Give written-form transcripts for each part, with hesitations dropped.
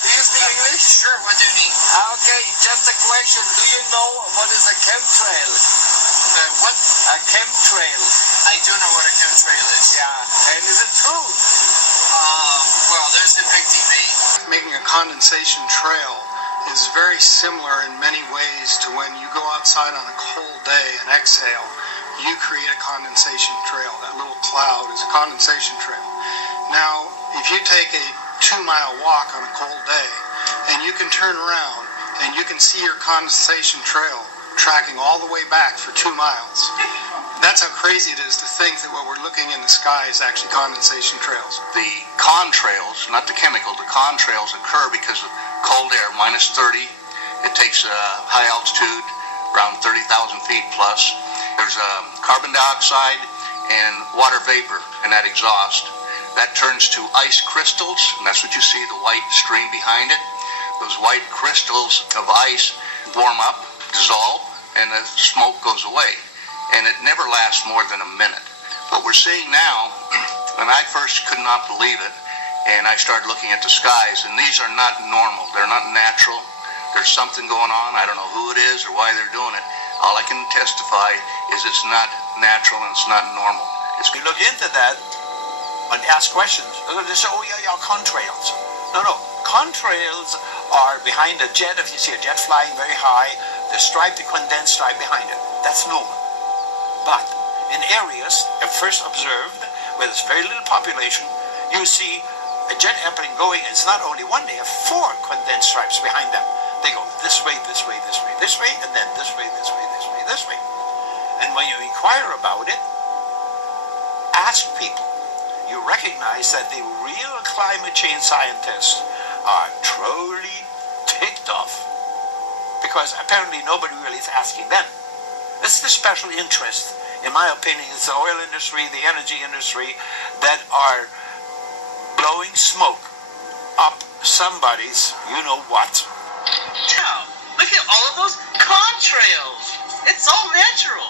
Do you speak English? Sure, what do you need? Okay, just a question. Do you know what is a chemtrail? What? A chemtrail. I do know what a chemtrail is. Yeah, and is it true? Well, there's the big debate. Making a condensation trail is very similar in many ways to when you go outside on a cold day and exhale, you create a condensation trail. That little cloud is a condensation trail. Now, if you take a 2-mile walk on a cold day and you can turn around and you can see your condensation trail tracking all the way back for 2 miles. That's how crazy it is to think that what we're looking in the sky is actually condensation trails. The contrails, not the chemical, the contrails occur because of cold air, minus 30. It takes high altitude, around 30,000 feet plus. There's carbon dioxide and water vapor in that exhaust. That turns to ice crystals, and that's what you see, the white stream behind it. Those white crystals of ice warm up, dissolve, and the smoke goes away. And it never lasts more than a minute. What we're seeing now, when I first could not believe it, and I started looking at the skies, and these are not normal, they're not natural. There's something going on, I don't know who it is or why they're doing it. All I can testify is it's not natural and it's not normal. We look into that and ask questions. They say, oh yeah, contrails. No, contrails are behind a jet. If you see a jet flying very high, the stripe, the condensed stripe behind it, that's normal. But in areas first observed where there's very little population, you see a jet airplane going, it's not only one, they have 4 condensed stripes behind them. They go this way, this way, this way, this way, and then this way, this way, this way, this way. And when you inquire about it, ask people, you recognize that the real climate change scientists are truly ticked off because apparently nobody really is asking them. This is the special interest, in my opinion, it's the oil industry, the energy industry that are blowing smoke up somebody's you-know-what. Wow, look at all of those contrails. It's all natural.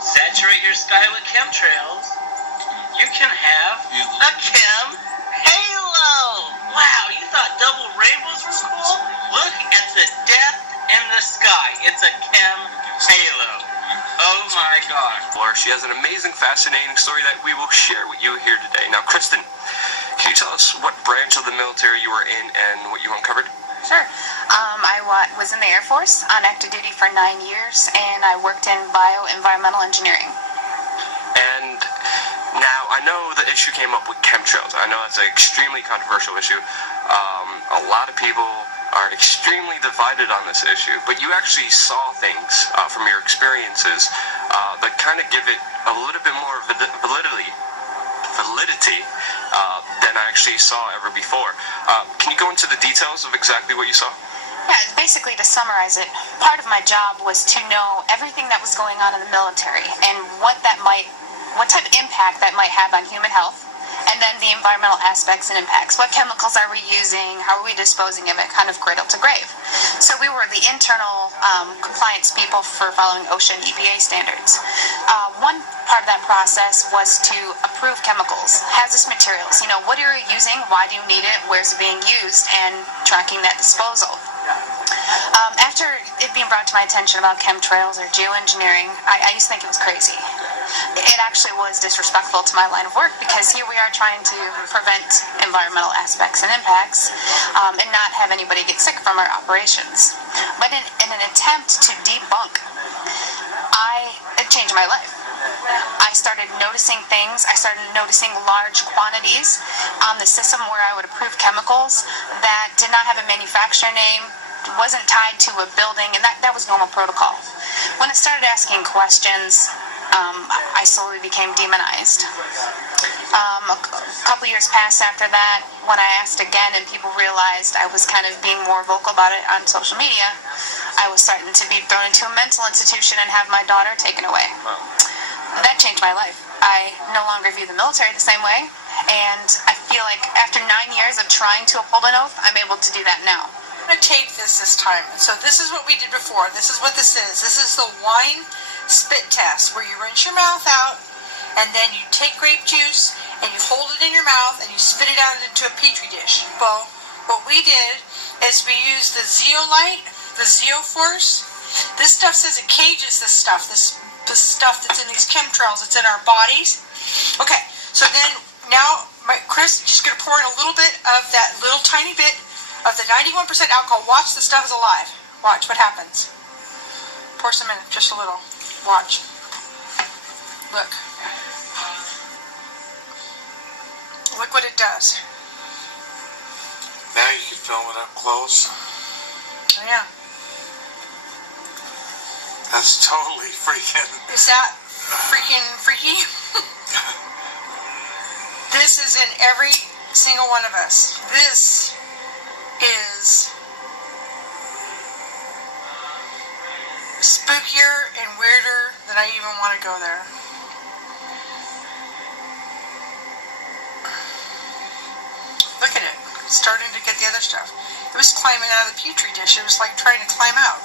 Saturate your sky with chemtrails. You can have a chem halo. Wow, you thought double rainbows was cool? Look at the depth in the sky. It's a chem halo. Oh my God. She has an amazing, fascinating story that we will share with you here today. Now, Kristen, can you tell us what branch of the military you were in and what you uncovered? Sure. I was in the Air Force on active duty for 9 years, and I worked in bioenvironmental engineering. And now, I know the issue came up with chemtrails. I know that's an extremely controversial issue. A lot of people are extremely divided on this issue, but you actually saw things from your experiences that kind of give it a little bit more validity than I actually saw ever before. Can you go into the details of exactly what you saw? Yeah, basically to summarize it, part of my job was to know everything that was going on in the military and what type of impact that might have on human health, and then the environmental aspects and impacts. What chemicals are we using? How are we disposing of it? Kind of cradle to grave. So we were the internal compliance people for following OSHA and EPA standards. One part of that process was to approve chemicals, hazardous materials. You know, what are you using? Why do you need it? Where's it being used? And tracking that disposal. After it being brought to my attention about chemtrails or geoengineering, I used to think it was crazy. It actually was disrespectful to my line of work because here we are trying to prevent environmental aspects and impacts and not have anybody get sick from our operations. But in an attempt to debunk, it changed my life. I started noticing things. I started noticing large quantities on the system where I would approve chemicals that did not have a manufacturer name, wasn't tied to a building, and that was normal protocol. When I started asking questions, I slowly became demonized. A couple years passed after that when I asked again and people realized I was kind of being more vocal about it on social media. I was starting to be thrown into a mental institution and have my daughter taken away. That changed my life. I no longer view the military the same way, and I feel like after 9 years of trying to uphold an oath, I'm able to do that now. I'm going to tape this time. So this is what we did before. This is what this is. This is the wine spit test, where you rinse your mouth out, and then you take grape juice, and you hold it in your mouth, and you spit it out into a petri dish. Well, what we did is we used the zeolite, the zeoforce. This stuff says it cages this stuff, this stuff that's in these chemtrails, that's in our bodies. Okay, so then now, Chris, just going to pour in a little bit of that little tiny bit of the 91% alcohol. Watch, the stuff is alive. Watch what happens. Pour some in, just a little. Watch. Look. Look what it does. Now you can film it up close. Oh, yeah. That's totally freaking... Is that freaking freaky? This is in every single one of us. This is spookier and weirder than I even want to go there. Look at it. It's starting to get the other stuff. It was climbing out of the petri dish. It was like trying to climb out.